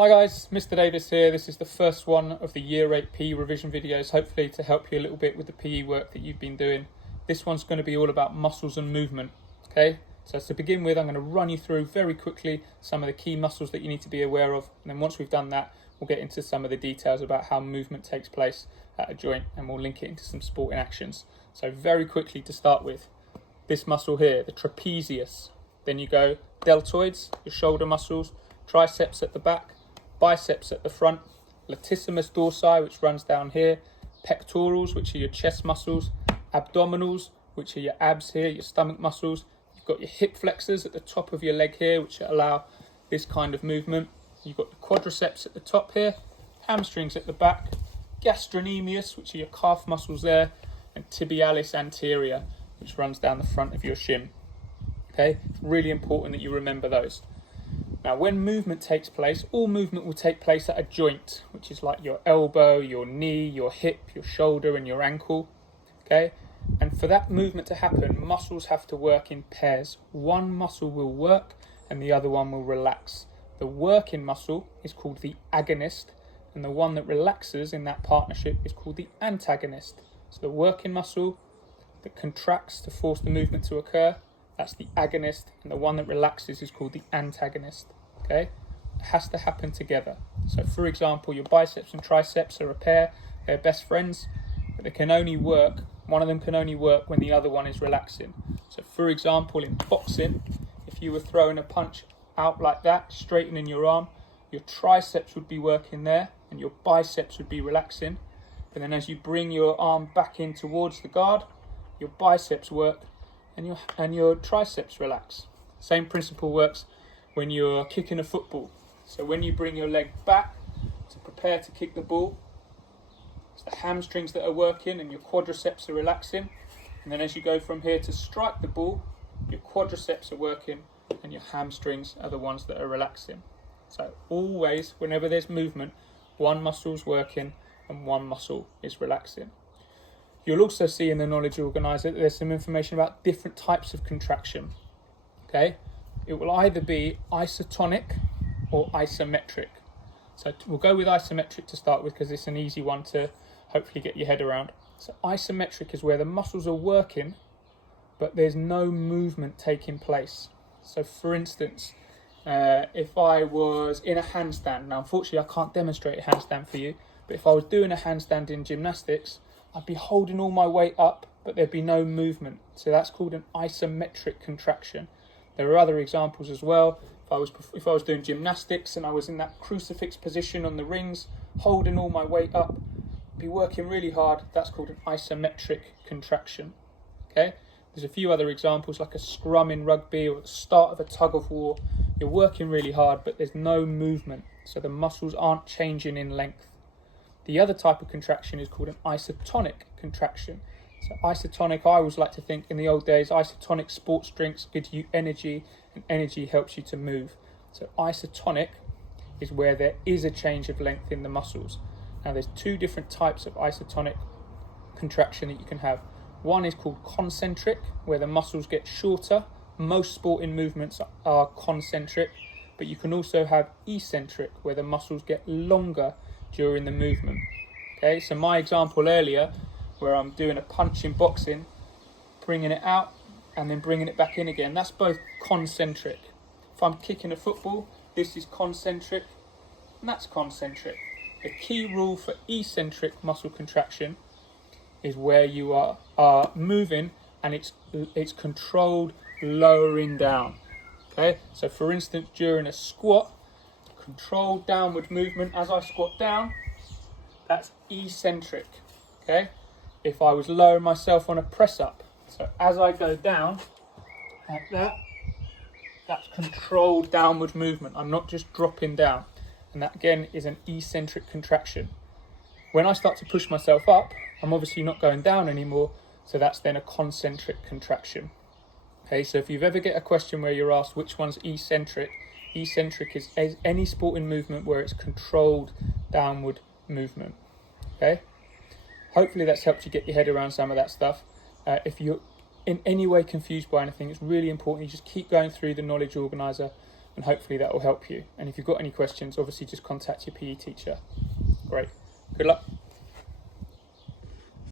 Hi guys, Mr. Davis here. This is the first one of the Year 8 PE revision videos, hopefully to help you a little bit with the PE work that you've been doing. This one's going to be all about muscles and movement, okay? So to begin with, I'm going to run you through very quickly some of the key muscles that you need to be aware of, and then once we've done that, we'll get into some of the details about how movement takes place at a joint, and we'll link it into some sporting actions. So very quickly to start with, this muscle here, the trapezius. Then you go deltoids, your shoulder muscles, triceps at the back, biceps at the front, latissimus dorsi, which runs down here, pectorals, which are your chest muscles, abdominals, which are your abs here, your stomach muscles. You've got your hip flexors at the top of your leg here, which allow this kind of movement. You've got the quadriceps at the top here, hamstrings at the back, gastrocnemius, which are your calf muscles there, and tibialis anterior, which runs down the front of your shin. Okay, it's really important that you remember those. Now, when movement takes place, all movement will take place at a joint, which is like your elbow, your knee, your hip, your shoulder, and your ankle. Okay, and for that movement to happen, muscles have to work in pairs. One muscle will work and the other one will relax. The working muscle is called the agonist, and the one that relaxes in that partnership is called the antagonist. So the working muscle that contracts to force the movement to occur, that's the agonist, and the one that relaxes is called the antagonist. Okay, it has to happen together. So for example, your biceps and triceps are a pair, they're best friends, but they can only work, one of them can only work when the other one is relaxing. So for example, in boxing, if you were throwing a punch out like that, straightening your arm, your triceps would be working there and your biceps would be relaxing. But then as you bring your arm back in towards the guard, your biceps work and your triceps relax. Same principle works when you're kicking a football. So when you bring your leg back to prepare to kick the ball, it's the hamstrings that are working and your quadriceps are relaxing. And then as you go from here to strike the ball, your quadriceps are working and your hamstrings are the ones that are relaxing. So always, whenever there's movement, one muscle's working and one muscle is relaxing. You'll also see in the knowledge organizer that there's some information about different types of contraction. Okay, it will either be isotonic or isometric. So we'll go with isometric to start with because it's an easy one to hopefully get your head around. So isometric is where the muscles are working, but there's no movement taking place. So for instance, if I was in a handstand, now unfortunately I can't demonstrate a handstand for you, but if I was doing a handstand in gymnastics, I'd be holding all my weight up, but there'd be no movement. So that's called an isometric contraction. There are other examples as well. If I was doing gymnastics and I was in that crucifix position on the rings, holding all my weight up, I'd be working really hard. That's called an isometric contraction. Okay. There's a few other examples like a scrum in rugby or the start of a tug of war. You're working really hard, but there's no movement. So the muscles aren't changing in length. The other type of contraction is called an isotonic contraction. So isotonic, I always like to think in the old days, isotonic sports drinks give you energy and energy helps you to move. So isotonic is where there is a change of length in the muscles. Now there's two different types of isotonic contraction that you can have. One is called concentric, where the muscles get shorter. Most sporting movements are concentric, but you can also have eccentric, where the muscles get longer during the movement. Okay, so my example earlier, where I'm doing a punch in boxing, bringing it out and then bringing it back in again, that's both concentric. If I'm kicking a football, this is concentric and that's concentric. The key rule for eccentric muscle contraction is where you are moving and it's controlled lowering down. Okay, so for instance, during a squat, controlled downward movement as I squat down, that's eccentric. Okay, if I was lowering myself on a press up, so as I go down like that, that's controlled downward movement. I'm not just dropping down, and that again is an eccentric contraction. When I start to push myself up, I'm obviously not going down anymore, so that's then a concentric contraction. Okay, so if you've ever get a question where you're asked which one's eccentric, eccentric is any sporting movement where it's controlled downward movement. Okay, hopefully that's helped you get your head around some of that stuff. If you're in any way confused by anything, it's really important you just keep going through the knowledge organizer and hopefully that will help you. And if you've got any questions, obviously just contact your PE teacher. Great. Good luck.